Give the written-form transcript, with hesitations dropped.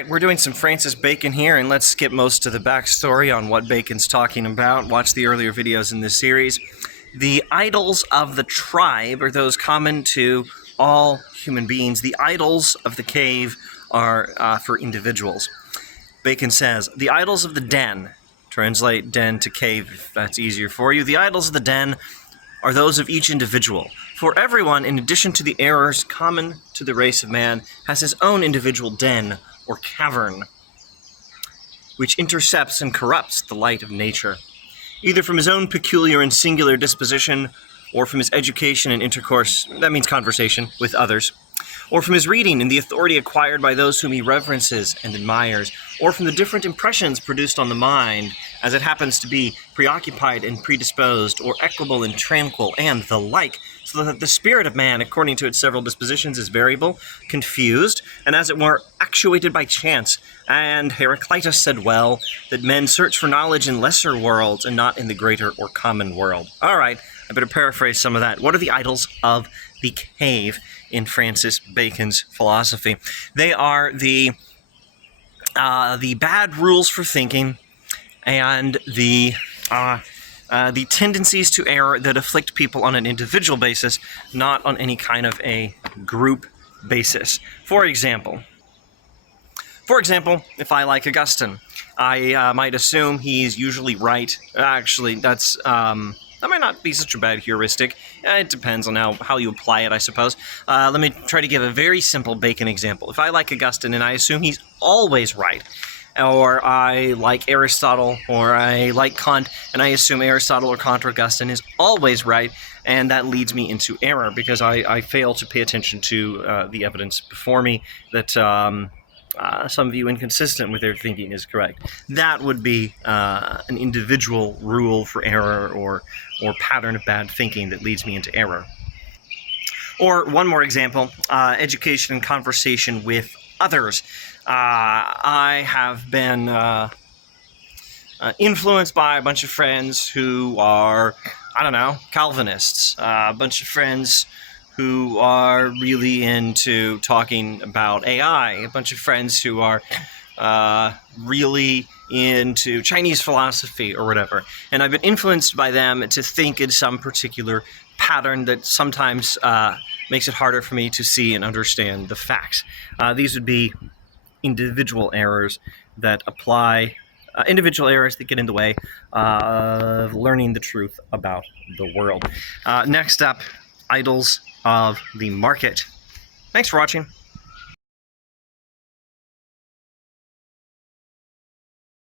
Alright, we're doing some Francis Bacon here, and let's skip most of the backstory on what Bacon's talking about. Watch the earlier videos in this series. The idols of the tribe are those common to all human beings. The idols of the cave are for individuals. Bacon says, the idols of the den, translate den to cave if that's easier for you, the idols of the den are those of each individual. For everyone, in addition to the errors common to the race of man, has his own individual den or cavern, which intercepts and corrupts the light of nature, either from his own peculiar and singular disposition, or from his education and intercourse, that means conversation, with others, or from his reading and the authority acquired by those whom he reverences and admires, or from the different impressions produced on the mind, as it happens to be preoccupied and predisposed, or equable and tranquil, and the like, so that the spirit of man, according to its several dispositions, is variable, confused, and as it were, actuated by chance. And Heraclitus said well, that men search for knowledge in lesser worlds, and not in the greater or common world. All right, I better paraphrase some of that. What are the idols of the cave in Francis Bacon's philosophy? They are the bad rules for thinking, and the tendencies to error that afflict people on an individual basis, not on any kind of a group basis. For example, if I like Augustine, I might assume he's usually right. Actually, that might not be such a bad heuristic. It depends on how you apply it, I suppose. Let me try to give a very simple Bacon example. If I like Augustine and I assume he's always right, or I like Aristotle, or I like Kant, and I assume Aristotle or Kant or Augustine is always right, and that leads me into error because I fail to pay attention to the evidence before me that some view inconsistent with their thinking is correct. That would be an individual rule for error or pattern of bad thinking that leads me into error. Or one more example, education and conversation with others. I have been influenced by a bunch of friends who are, I don't know, Calvinists, a bunch of friends who are really into talking about AI, a bunch of friends who are really into Chinese philosophy or whatever. And I've been influenced by them to think in some particular pattern that sometimes makes it harder for me to see and understand the facts. These would be individual errors that apply, individual errors that get in the way of learning the truth about the world. Next up, idols of the market. Thanks for watching.